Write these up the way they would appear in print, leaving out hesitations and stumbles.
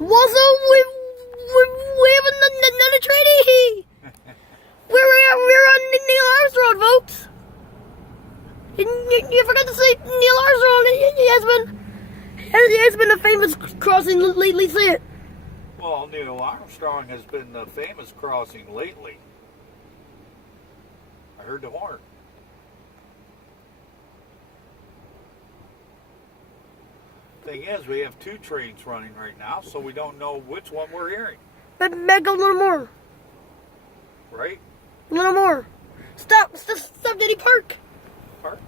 Also, we have another trainee. We're on Neil Armstrong, folks. You forgot to say Neil Armstrong. He has been a famous crossing lately. Say it. Well, Neil Armstrong has been the famous crossing lately. I heard the horn. Thing is, we have two trains running right now, so we don't know which one we're hearing. Back up a little more. Right? A little more. Stop, Diddy, park. Park?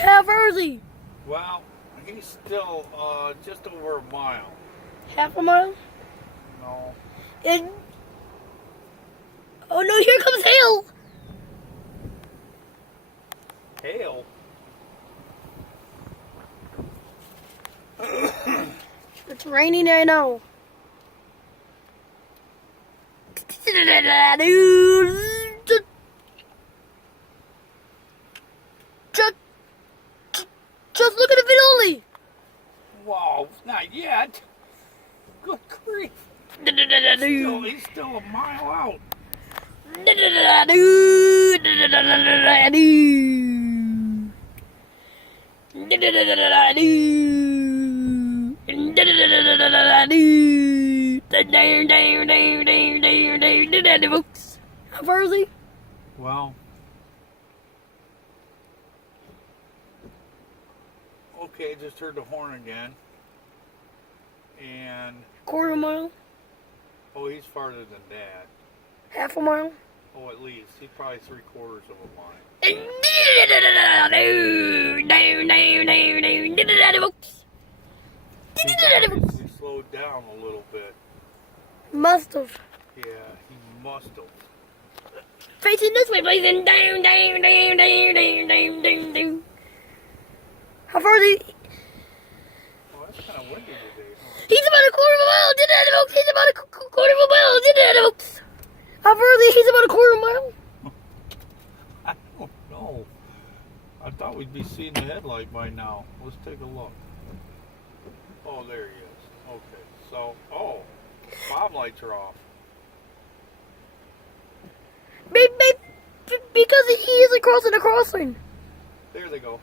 How far is he? Well, he's still just over a mile. Half a mile? No. And oh no, here comes hail. Hail? It's raining, I know. Just look at the finale. Wow, not yet. Good grief. He's still a mile out. How far is he? Well, okay, just heard the horn again. And, Quarter of a mile? oh, he's farther than that. Half a mile? Oh, at least. He's probably 3/4 of a mile. He slowed down a little bit. Must have. Yeah, he must have. Facing this way, please. How far is he? Oh, that's kind of windy today, huh? He's about a quarter of a mile. He's about a quarter of a mile. How far is he? He's about a quarter of a mile. I don't know. I thought we'd be seeing the headlight by now. Let's take a look. Oh, there he is. Okay, so, oh, bob lights are off. Because he isn't crossing the crossing. There they go.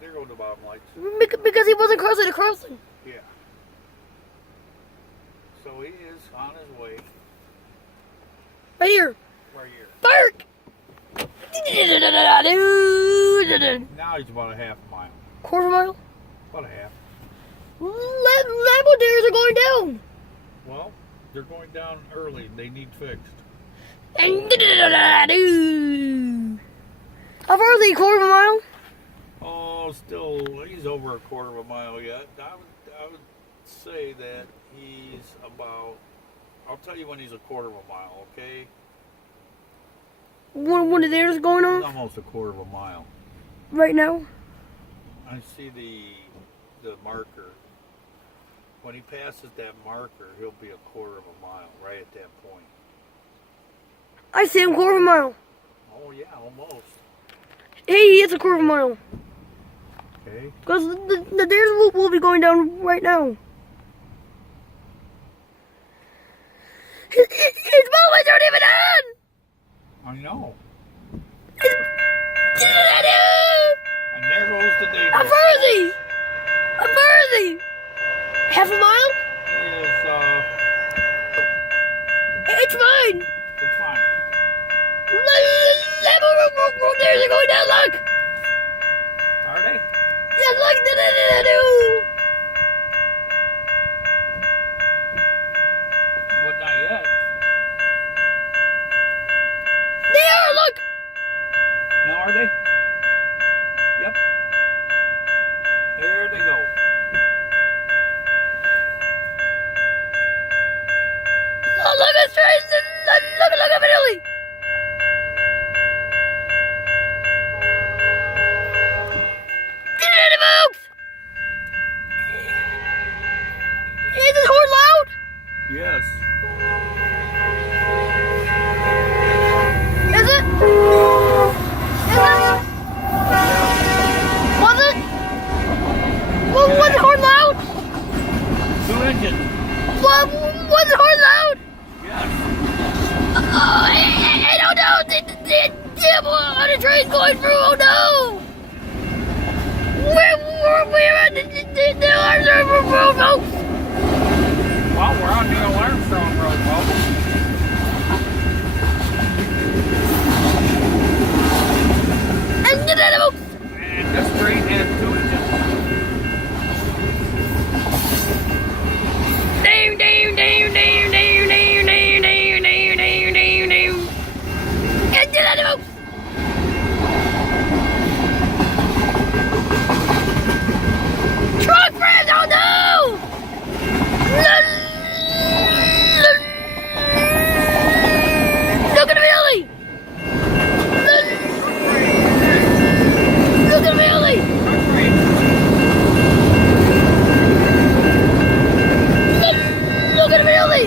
There go the bob lights. Because he wasn't crossing the crossing. Yeah. So he is on his way. Right here. Right here. Park! Now he's about a half mile. Quarter mile? About a half. Lambo deers are going down. Well, they're going down early. They need fixed. How far is he? Quarter of a mile? Oh, still, he's over a quarter of a mile yet. I would say that he's about, I'll tell you when he's a quarter of a mile, okay? One of theirs going He's on almost a quarter of a mile. right now. I see the marker. When he passes that marker, he'll be a quarter of a mile, right at that point. I see him quarter of a mile. Oh, yeah, almost. Hey, he is a quarter of a mile. Okay. Because the deers will be going down right now. His ball lights aren't even on! I know. His... And there goes the day. How far is he? How far is he? Half a mile? It's fine. It's fine. Deers are going down, look! Are they? Yeah, look! Well, not yet. They are, look! No, are they? Yep. There they go. Oh, look at straight! Look at Italy! Folks! Is this horn loud? Yes. Is it? Was it? Was the horn loud? engine. What? Was the horn loud? Yes. I don't know. The on a train going through. Oh no! Where are the Armstrong road, folks? Well, we're on the Armstrong road, folks. And the animals. And this train has 2 engines. Down, down, down, down, down, down, down, down, down, down, down, down. And the animals. Truck friends, oh no! Look at the belly! Look at the belly! Look at the belly!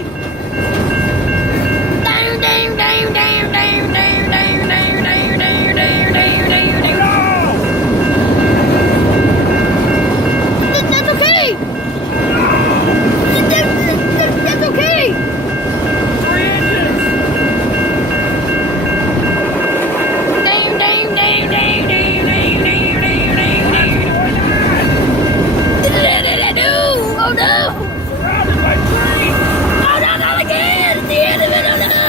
Down, down, down, down, down, down, down, down, down, down, down, down, down, down. That's okay! That's okay! 3 engines. Down, down, down, down, down, down, down, down, down, down. No! Oh no! Surrounded by trains. Oh no, not again! It's the end of it, oh no! No!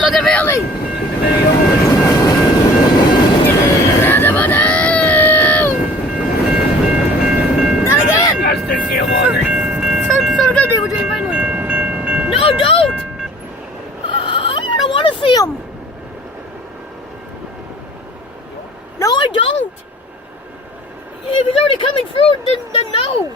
Look at Billy! Not again! That's the deal, Walter. So good they were doing finally. No, don't! I don't want to see him. No, I don't. If he's already coming through, then no.